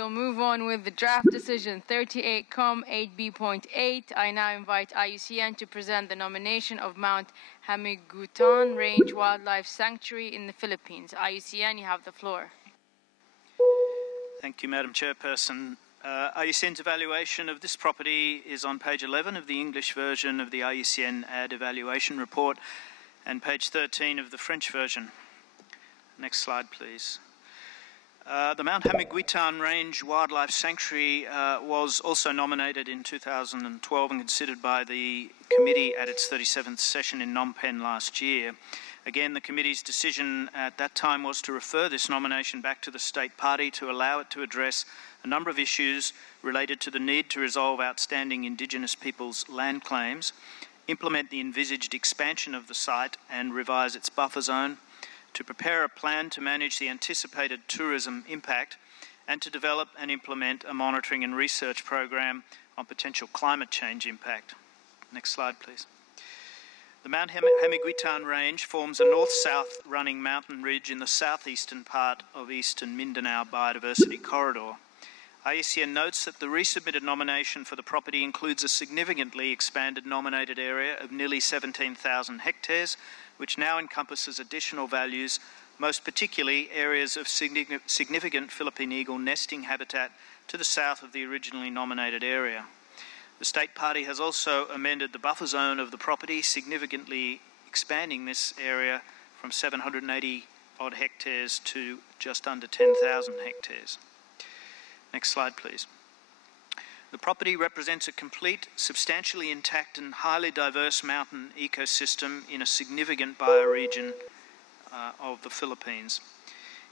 we'll move on with the draft decision 38Com 8B.8. I now invite IUCN to present the nomination of Mount Hamiguitan Range Wildlife Sanctuary in the Philippines. IUCN, you have the floor. Thank you, Madam Chairperson. IUCN's evaluation of this property is on page 11 of the English version of the IUCN Ad Evaluation Report and page 13 of the French version. Next slide, please. The Mount Hamiguitan Range Wildlife Sanctuary was also nominated in 2012 and considered by the committee at its 37th session in Phnom Penh last year. Again, the committee's decision at that time was to refer this nomination back to the state party to allow it to address a number of issues related to the need to resolve outstanding Indigenous peoples' land claims, implement the envisaged expansion of the site and revise its buffer zone, to prepare a plan to manage the anticipated tourism impact, and to develop and implement a monitoring and research program on potential climate change impact. Next slide, please. The Mount Hamiguitan Range forms a north-south running mountain ridge in the southeastern part of eastern Mindanao Biodiversity Corridor. IUCN notes that the resubmitted nomination for the property includes a significantly expanded nominated area of nearly 17,000 hectares, which now encompasses additional values, most particularly areas of significant Philippine eagle nesting habitat to the south of the originally nominated area. The state party has also amended the buffer zone of the property, significantly expanding this area from 780 odd hectares to just under 10,000 hectares. Next slide, please. The property represents a complete, substantially intact and highly diverse mountain ecosystem in a significant bioregion of the Philippines.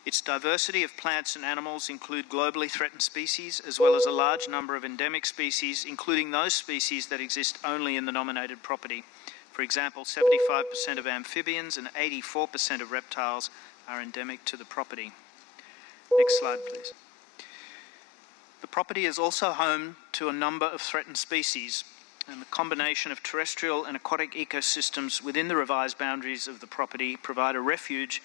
Its diversity of plants and animals include globally threatened species as well as a large number of endemic species, including those species that exist only in the nominated property. For example, 75% of amphibians and 84% of reptiles are endemic to the property. Next slide, please. The property is also home to a number of threatened species, and the combination of terrestrial and aquatic ecosystems within the revised boundaries of the property provide a refuge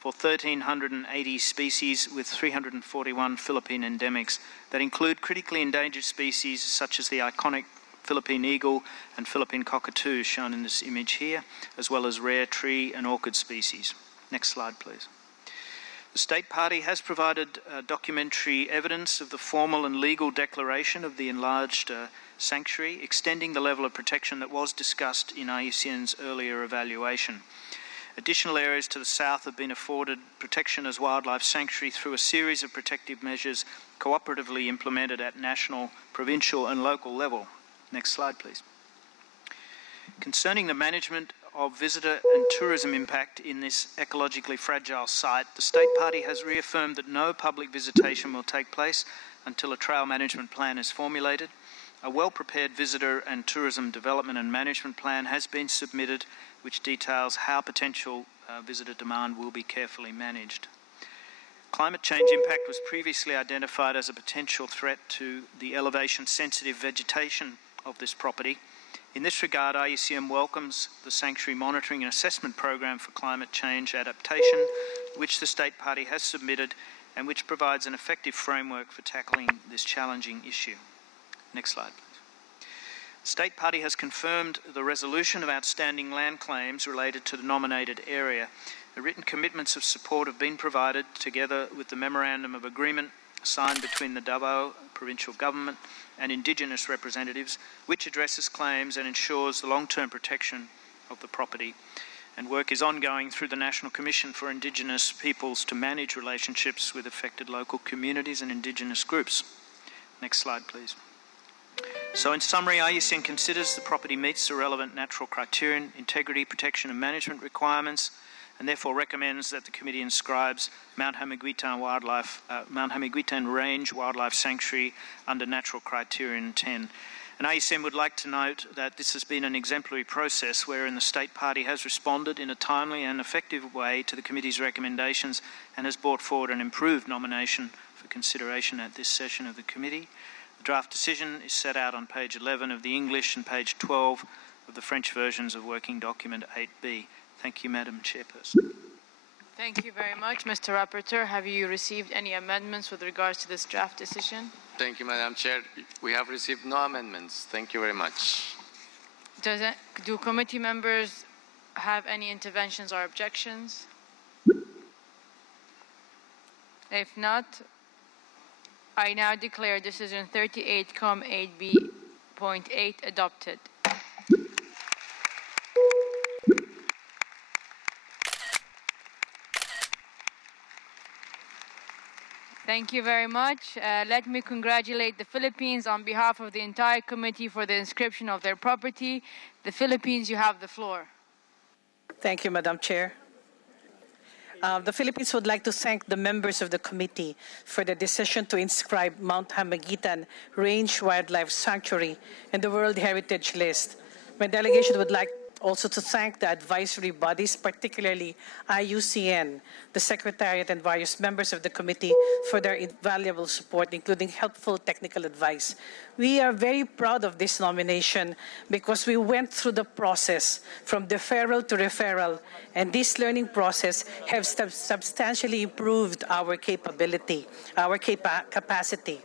for 1,380 species with 341 Philippine endemics that include critically endangered species such as the iconic Philippine eagle and Philippine cockatoo shown in this image here, as well as rare tree and orchid species. Next slide, please. The state party has provided documentary evidence of the formal and legal declaration of the enlarged sanctuary, extending the level of protection that was discussed in IUCN's earlier evaluation. Additional areas to the south have been afforded protection as wildlife sanctuary through a series of protective measures cooperatively implemented at national, provincial and local level. Next slide, please. Concerning the management of visitor and tourism impact in this ecologically fragile site, the state party has reaffirmed that no public visitation will take place until a trail management plan is formulated. A well-prepared visitor and tourism development and management plan has been submitted, which details how potential visitor demand will be carefully managed. Climate change impact was previously identified as a potential threat to the elevation-sensitive vegetation of this property. In this regard, IUCN welcomes the Sanctuary Monitoring and Assessment Program for Climate Change Adaptation, which the state party has submitted and which provides an effective framework for tackling this challenging issue. Next slide, please. The state party has confirmed the resolution of outstanding land claims related to the nominated area. The written commitments of support have been provided together with the Memorandum of Agreement signed between the Davao Provincial Government and Indigenous representatives, which addresses claims and ensures the long-term protection of the property. And work is ongoing through the National Commission for Indigenous Peoples to manage relationships with affected local communities and Indigenous groups. Next slide, please. So in summary, IUCN considers the property meets the relevant natural criterion, integrity, protection and management requirements, and therefore recommends that the committee inscribes Mount Hamiguitan Range Wildlife Sanctuary under Natural Criterion 10. And IUCN would like to note that this has been an exemplary process wherein the state party has responded in a timely and effective way to the committee's recommendations and has brought forward an improved nomination for consideration at this session of the committee. The draft decision is set out on page 11 of the English and page 12 of the French versions of Working Document 8B. Thank you, Madam Chairperson. Thank you very much, Mr. Rapporteur. Have you received any amendments with regards to this draft decision? Thank you, Madam Chair. We have received no amendments. Thank you very much. Do committee members have any interventions or objections? If not, I now declare decision 38,8B.8 adopted. Thank you very much. Let me congratulate the Philippines on behalf of the entire committee for the inscription of their property. The Philippines, you have the floor. Thank you, Madam Chair. The Philippines would like to thank the members of the committee for the decision to inscribe Mount Hamiguitan Range Wildlife Sanctuary in the World Heritage List. My delegation would like also to thank the advisory bodies, particularly IUCN, the Secretariat, and various members of the committee for their invaluable support, including helpful technical advice. We are very proud of this nomination because we went through the process from deferral to referral, and this learning process has substantially improved our capability, our capacity.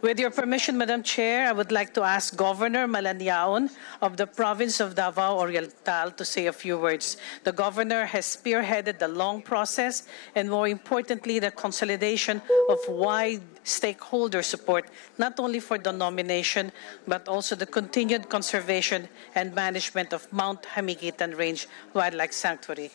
With your permission, Madam Chair, I would like to ask Governor Malaniaon of the province of Davao Oriental to say a few words. The governor has spearheaded the long process and, more importantly, the consolidation of wide stakeholder support, not only for the nomination, but also the continued conservation and management of Mount Hamiguitan Range Wildlife Sanctuary.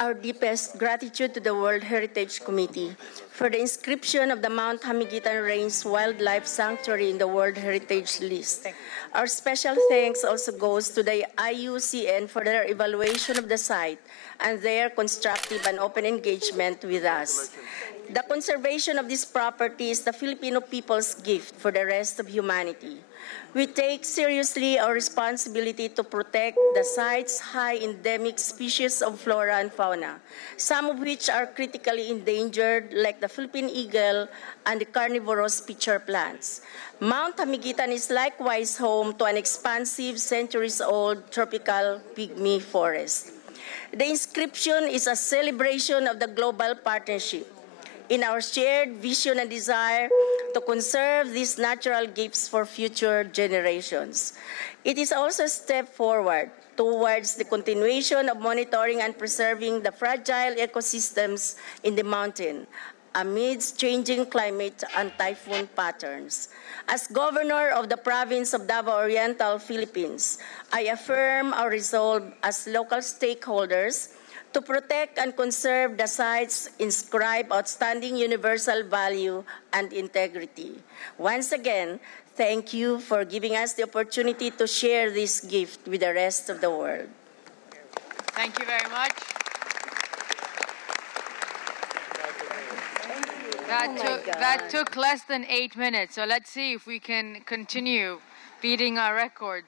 Our deepest gratitude to the World Heritage Committee for the inscription of the Mount Hamiguitan Range Wildlife Sanctuary in the World Heritage List. Our special thanks also goes to the IUCN for their evaluation of the site and their constructive and open engagement with us. The conservation of this property is the Filipino people's gift for the rest of humanity. We take seriously our responsibility to protect the site's high endemic species of flora and fauna, some of which are critically endangered, like the Philippine eagle and the carnivorous pitcher plants. Mount Hamiguitan is likewise home to an expansive, centuries-old tropical pygmy forest. The inscription is a celebration of the global partnership in our shared vision and desire to conserve these natural gifts for future generations. It is also a step forward towards the continuation of monitoring and preserving the fragile ecosystems in the mountain amidst changing climate and typhoon patterns. As Governor of the province of Davao Oriental, Philippines, I affirm our resolve as local stakeholders to protect and conserve the site's inscribed outstanding universal value and integrity. Once again, thank you for giving us the opportunity to share this gift with the rest of the world. Thank you very much. That took less than 8 minutes, so let's see if we can continue beating our record.